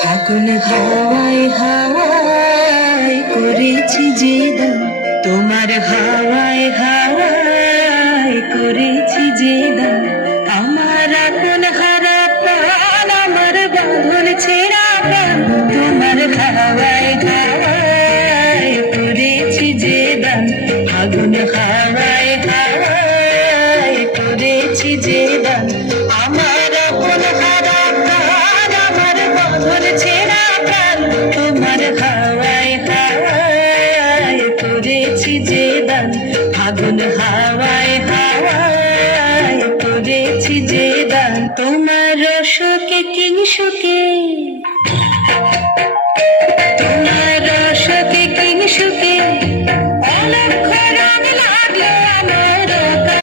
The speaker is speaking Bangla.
ফাগুন হাওয়ায় হাওয়ায় করেছি যে দান, তোমার হাওয়ায় হাওয়ায় করেছি যে দান। আমার আপন হারা প্রাণ, আমার বাঁধন ছেঁড়া প্রাণ, তোমার হাওয়ায় হাওয়ায় করেছি যে দান। ফাগুন হাওয়ায় হাওয়ায় করেছি যে দান। আমার আপন হারা প্রাণ, আমার বাঁধন ছেঁড়া প্রাণ, তোমার হাওয়ায় হাওয়ায় করেছি যে দান। ফাগুন হাওয়ায় হাওয়ায় করেছি যে দান। তোমার রসকে কিংসুকে